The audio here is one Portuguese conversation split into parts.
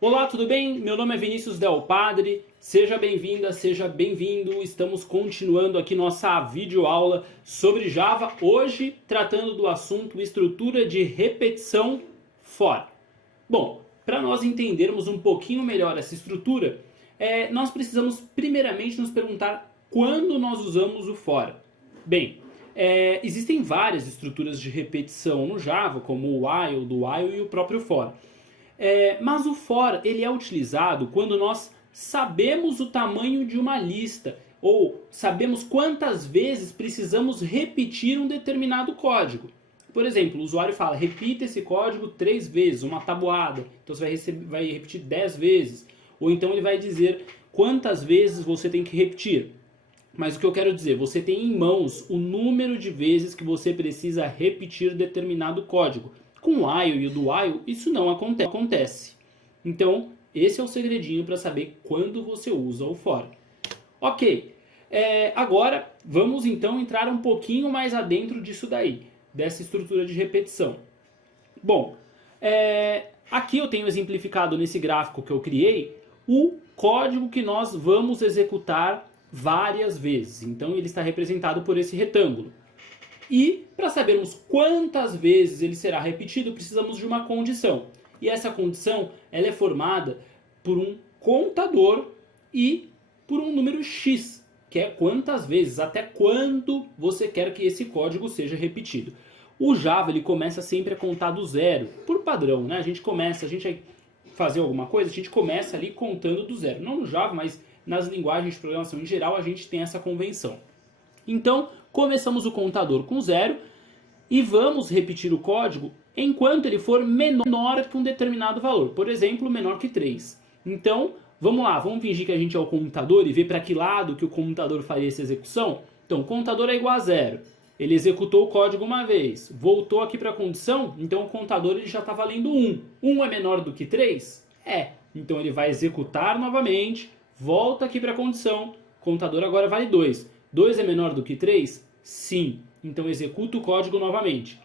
Olá, tudo bem? Meu nome é Vinícius Del Padre, seja bem-vinda, seja bem-vindo. Estamos continuando aqui nossa videoaula sobre Java, hoje tratando do assunto estrutura de repetição for. Bom, para nós entendermos um pouquinho melhor essa estrutura, nós precisamos primeiramente nos perguntar quando nós usamos o for. Bem, existem várias estruturas de repetição no Java, como o while, do while e o próprio for. Mas o for ele é utilizado quando nós sabemos o tamanho de uma lista ou sabemos quantas vezes precisamos repetir um determinado código. Por exemplo, o usuário fala, repita esse código 3 vezes, uma tabuada. Então você vai repetir 10 vezes. Ou então ele vai dizer quantas vezes você tem que repetir. Mas o que eu quero dizer, você tem em mãos o número de vezes que você precisa repetir determinado código. Com o while e o do while, isso não acontece. Então, esse é o segredinho para saber quando você usa o for. Ok, agora vamos então entrar um pouquinho mais adentro disso daí, dessa estrutura de repetição. Bom, aqui eu tenho exemplificado nesse gráfico que eu criei o código que nós vamos executar várias vezes. Então, ele está representado por esse retângulo. E para sabermos quantas vezes ele será repetido, precisamos de uma condição. E essa condição ela é formada por um contador e por um número x, que é quantas vezes, até quando você quer que esse código seja repetido. O Java ele começa sempre a contar do zero, por padrão, né? A gente vai fazer alguma coisa, a gente começa ali contando do zero. Não no Java, mas nas linguagens de programação em geral a gente tem essa convenção. Então, começamos o contador com 0 e vamos repetir o código enquanto ele for menor que um determinado valor. Por exemplo, menor que 3. Então, vamos lá, vamos fingir que a gente é o contador e ver para que lado que o contador faria essa execução. Então, o contador é igual a 0. Ele executou o código uma vez, voltou aqui para a condição, então o contador ele já está valendo 1. 1 é menor do que 3? Então ele vai executar novamente, volta aqui para a condição, o contador agora vale 2. 2 é menor do que 3? Sim. Então executa o código novamente.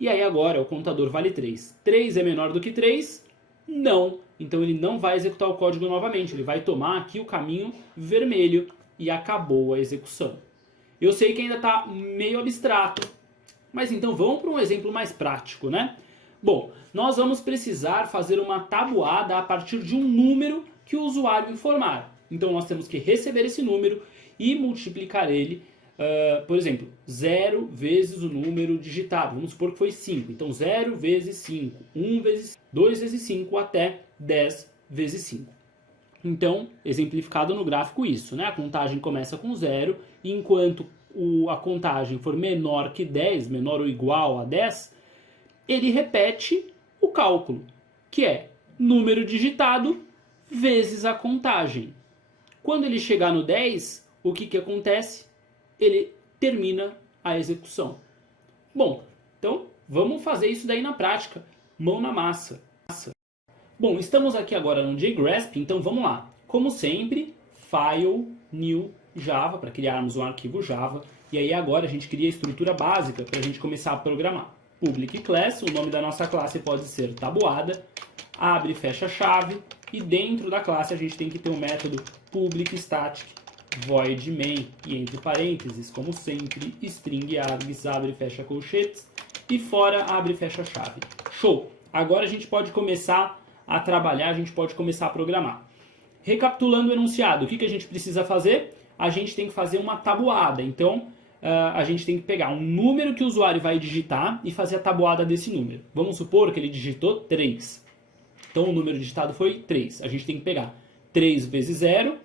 E aí agora o contador vale 3. 3 é menor do que 3? Não. Então ele não vai executar o código novamente. Ele vai tomar aqui o caminho vermelho e acabou a execução. Eu sei que ainda está meio abstrato, mas então vamos para um exemplo mais prático, né? Bom, nós vamos precisar fazer uma tabuada a partir de um número que o usuário informar. Então nós temos que receber esse número e multiplicar ele, por exemplo, 0 vezes o número digitado. Vamos supor que foi 5. Então 0 vezes 5, 1 vezes 2 vezes 5 até 10 vezes 5. Então, exemplificado no gráfico isso, né? A contagem começa com 0 e enquanto a contagem for menor que 10, menor ou igual a 10, ele repete o cálculo, que é número digitado vezes a contagem. Quando ele chegar no 10, o que acontece? Ele termina a execução. Bom, então vamos fazer isso daí na prática. Mão na massa. Bom, estamos aqui agora no JGrasp, então vamos lá. Como sempre, File, New, Java, para criarmos um arquivo Java. E aí agora a gente cria a estrutura básica para a gente começar a programar. Public class, o nome da nossa classe pode ser tabuada. Abre e fecha a chave. E dentro da classe a gente tem que ter um método public static void main e entre parênteses, como sempre, string args, abre e fecha colchetes e fora abre e fecha chave. Show! Agora a gente pode começar a trabalhar, a gente pode começar a programar. Recapitulando o enunciado, o que a gente precisa fazer? A gente tem que fazer uma tabuada. Então, a gente tem que pegar um número que o usuário vai digitar e fazer a tabuada desse número. Vamos supor que ele digitou 3. Então, o número digitado foi 3. A gente tem que pegar 3 vezes 0,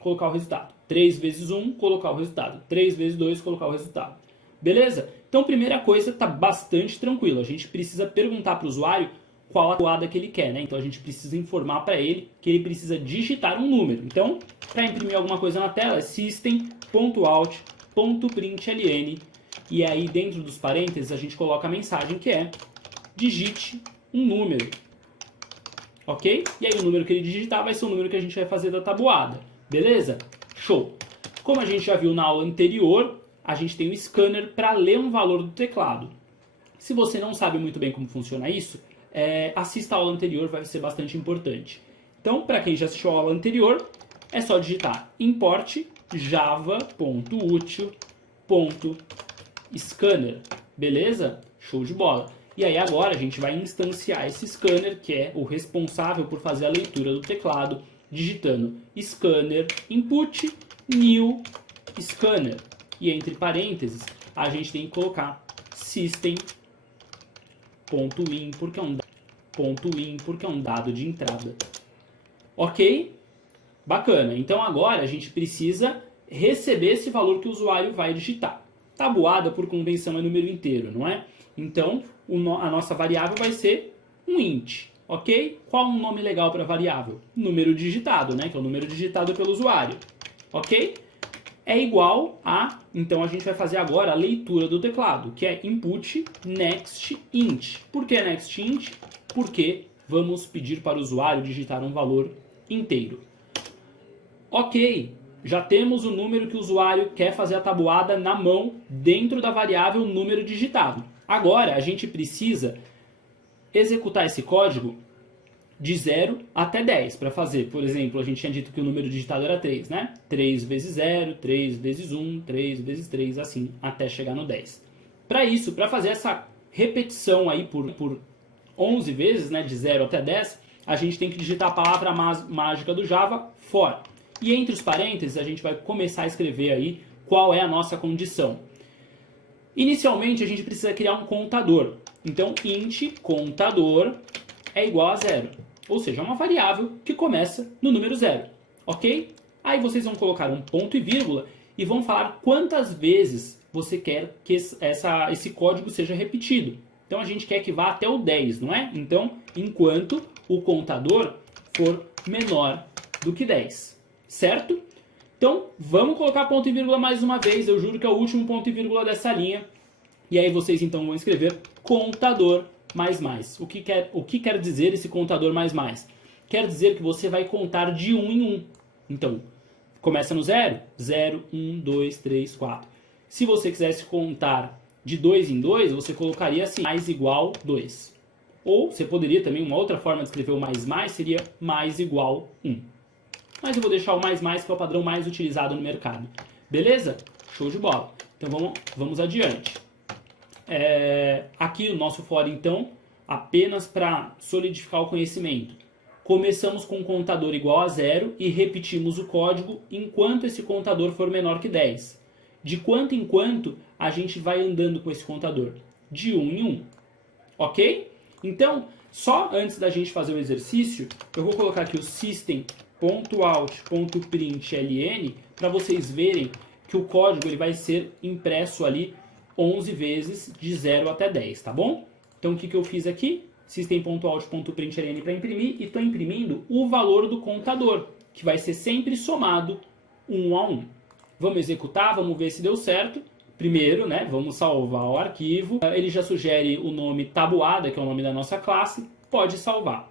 colocar o resultado. 3 vezes 1, colocar o resultado. 3 vezes 2, colocar o resultado. Beleza? Então, primeira coisa, está bastante tranquilo. A gente precisa perguntar para o usuário qual a tabuada que ele quer, né? Então, a gente precisa informar para ele que ele precisa digitar um número. Então, para imprimir alguma coisa na tela, é system.out.println e aí, dentro dos parênteses, a gente coloca a mensagem que é digite um número. Ok? E aí, o número que ele digitar vai ser o número que a gente vai fazer da tabuada. Beleza? Show! Como a gente já viu na aula anterior, a gente tem o scanner para ler um valor do teclado. Se você não sabe muito bem como funciona isso, assista a aula anterior, vai ser bastante importante. Então, para quem já assistiu a aula anterior, é só digitar import java.util.scanner. Beleza? Show de bola. E aí agora a gente vai instanciar esse scanner, que é o responsável por fazer a leitura do teclado, digitando scanner input new scanner. E entre parênteses, a gente tem que colocar system.in, porque é um dado de entrada. Ok? Bacana. Então agora a gente precisa receber esse valor que o usuário vai digitar. Tabuada, por convenção, é número inteiro, não é? Então a nossa variável vai ser um int. Ok? Qual é um nome legal para a variável? Número digitado, né? Que é o número digitado pelo usuário. Ok? É igual a... Então a gente vai fazer agora a leitura do teclado, que é input next int. Por que next int? Porque vamos pedir para o usuário digitar um valor inteiro. Ok, já temos o número que o usuário quer fazer a tabuada na mão dentro da variável número digitado. Agora a gente precisa executar esse código de 0 até 10 para fazer. Por exemplo, a gente tinha dito que o número digitado era 3, né? 3 vezes 0, 3 vezes 1, 3 vezes 3, assim, até chegar no 10. Para isso, para fazer essa repetição aí por 11 vezes, né, de 0 até 10, a gente tem que digitar a palavra mágica do Java, for. E entre os parênteses, a gente vai começar a escrever aí qual é a nossa condição. Inicialmente, a gente precisa criar um contador. Então, int contador é igual a 0. Ou seja, é uma variável que começa no número 0. Ok? Aí vocês vão colocar um ponto e vírgula e vão falar quantas vezes você quer que esse código seja repetido. Então, a gente quer que vá até o 10, não é? Então, enquanto o contador for menor do que 10. Certo? Então, vamos colocar ponto e vírgula mais uma vez. Eu juro que é o último ponto e vírgula dessa linha. E aí vocês então vão escrever contador mais mais. O que quer dizer esse contador mais mais? Quer dizer que você vai contar de 1 em 1. Então, começa no 0, 0, 1, 2, 3, 4. Se você quisesse contar de 2 em 2, você colocaria assim, mais igual 2. Ou você poderia também, uma outra forma de escrever o mais seria mais igual 1. Mas eu vou deixar o mais que é o padrão mais utilizado no mercado. Beleza? Show de bola. Então vamos adiante. Aqui o nosso for, então, apenas para solidificar o conhecimento. Começamos com um contador igual a 0 e repetimos o código enquanto esse contador for menor que 10. De quanto em quanto a gente vai andando com esse contador? De 1 em 1. Ok? Então, só antes da gente fazer o exercício, eu vou colocar aqui o system.out.println para vocês verem que o código ele vai ser impresso ali 11 vezes de 0 até 10, tá bom? Então o que eu fiz aqui? System.out.println para imprimir e estou imprimindo o valor do contador, que vai ser sempre somado 1 a 1. Vamos executar, vamos ver se deu certo. Primeiro, né, vamos salvar o arquivo. Ele já sugere o nome tabuada, que é o nome da nossa classe. Pode salvar.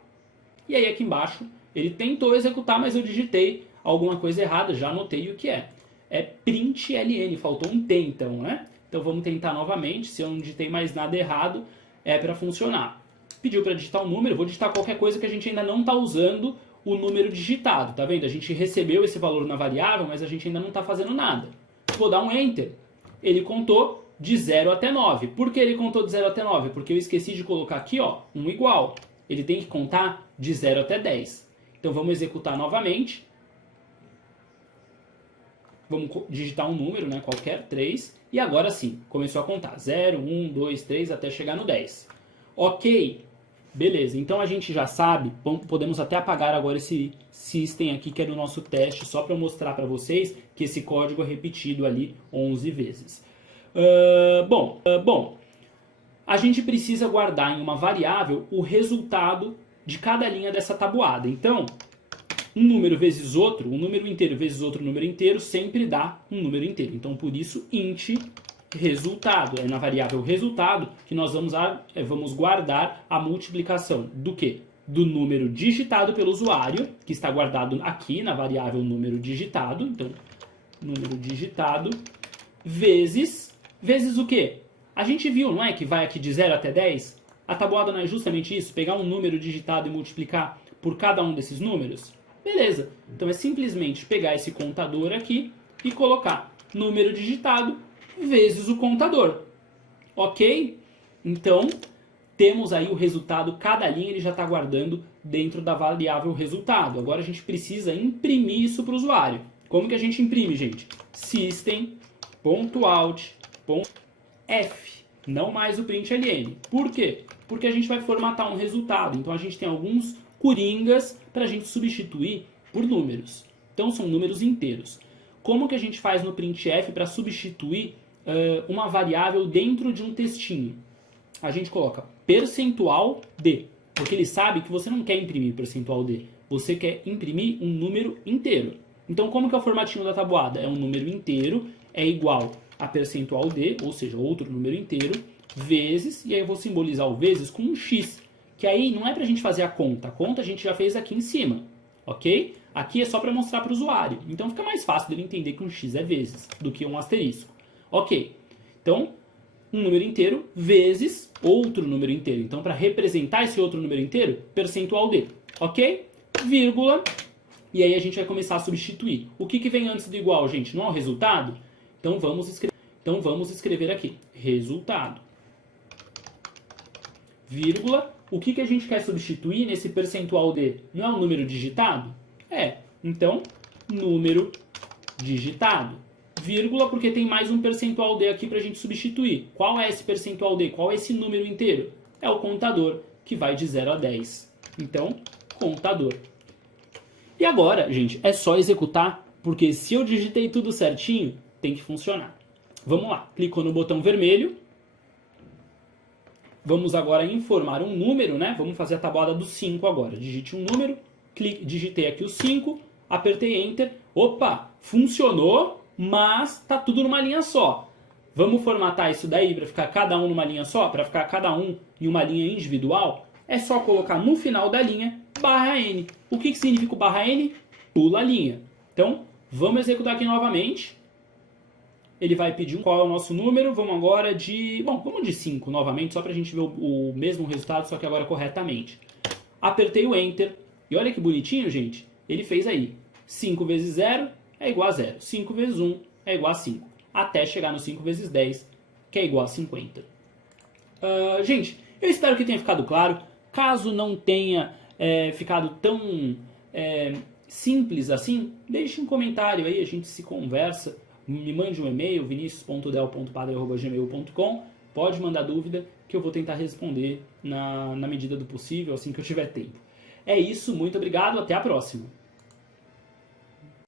E aí aqui embaixo, ele tentou executar, mas eu digitei alguma coisa errada, já anotei o que é. É println, faltou um T então, né? Então vamos tentar novamente, se eu não digitei mais nada errado, é para funcionar. Pediu para digitar um número, vou digitar qualquer coisa que a gente ainda não está usando o número digitado, tá vendo? A gente recebeu esse valor na variável, mas a gente ainda não está fazendo nada. Vou dar um Enter. Ele contou de 0 até 9. Por que ele contou de 0 até 9? Porque eu esqueci de colocar aqui, ó, um igual. Ele tem que contar de 0 até 10. Então vamos executar novamente. Vamos digitar um número, né, qualquer, 3. E agora sim, começou a contar. 0, 1, 2, 3, até chegar no 10. Ok, beleza. Então a gente já sabe, podemos até apagar agora esse system aqui, que é do nosso teste, só para mostrar para vocês que esse código é repetido ali 11 vezes. Bom, a gente precisa guardar em uma variável o resultado de cada linha dessa tabuada. Então, um número vezes outro, um número inteiro vezes outro número inteiro, sempre dá um número inteiro. Então, por isso, int resultado. É na variável resultado que nós vamos guardar a multiplicação do quê? Do número digitado pelo usuário, que está guardado aqui na variável número digitado. Então, número digitado, vezes o quê? A gente viu, não é, que vai aqui de 0 até 10? A tabuada não é justamente isso? Pegar um número digitado e multiplicar por cada um desses números? Beleza. Então é simplesmente pegar esse contador aqui e colocar número digitado vezes o contador. Ok? Então, temos aí o resultado, cada linha ele já está guardando dentro da variável resultado. Agora a gente precisa imprimir isso para o usuário. Como que a gente imprime, gente? System.out.f, não mais o println. Por quê? Porque a gente vai formatar um resultado. Então a gente tem alguns coringas para a gente substituir por números. Então são números inteiros. Como que a gente faz no printf para substituir uma variável dentro de um textinho? A gente coloca percentual de, porque ele sabe que você não quer imprimir percentual de, você quer imprimir um número inteiro. Então, como que é o formatinho da tabuada? É um número inteiro, é igual a percentual de, ou seja, outro número inteiro, vezes, e aí eu vou simbolizar o vezes com um x, que aí não é para a gente fazer a conta a gente já fez aqui em cima, ok? Aqui é só para mostrar para o usuário, então fica mais fácil dele entender que um x é vezes, do que um asterisco. Ok, então, um número inteiro vezes outro número inteiro. Então, para representar esse outro número inteiro, percentual de, ok? Vírgula, e aí a gente vai começar a substituir. O que vem antes do igual, gente? Não é o resultado? Então vamos escrever aqui, resultado. Vírgula, o que a gente quer substituir nesse percentual de? Não é o número digitado? É, então, número digitado. Vírgula, porque tem mais um percentual de aqui para a gente substituir. Qual é esse percentual de? Qual é esse número inteiro? É o contador, que vai de 0 a 10. Então, contador. E agora, gente, é só executar, porque se eu digitei tudo certinho, tem que funcionar. Vamos lá, clicou no botão vermelho. Vamos agora informar um número, né? Vamos fazer a tabuada do 5 agora. Digite um número, digitei aqui o 5, apertei Enter. Opa, funcionou, mas tá tudo numa linha só. Vamos formatar isso daí para ficar cada um numa linha só? Para ficar cada um em uma linha individual? É só colocar no final da linha /n. O que significa o /n? Pula a linha. Então, vamos executar aqui novamente. Ele vai pedir qual é o nosso número. Vamos agora de... Bom, vamos de 5 novamente, só para a gente ver o mesmo resultado, só que agora corretamente. Apertei o Enter. E olha que bonitinho, gente. Ele fez aí. 5 vezes 0 é igual a 0. 5 vezes 1 é igual a 5. Até chegar no 5 vezes 10, que é igual a 50. Gente, eu espero que tenha ficado claro. Caso não tenha ficado tão simples assim, deixe um comentário aí, a gente se conversa. Me mande um e-mail, vinicius.del.padre@gmail.com. Pode mandar dúvida que eu vou tentar responder na medida do possível, assim que eu tiver tempo. É isso, muito obrigado, até a próxima.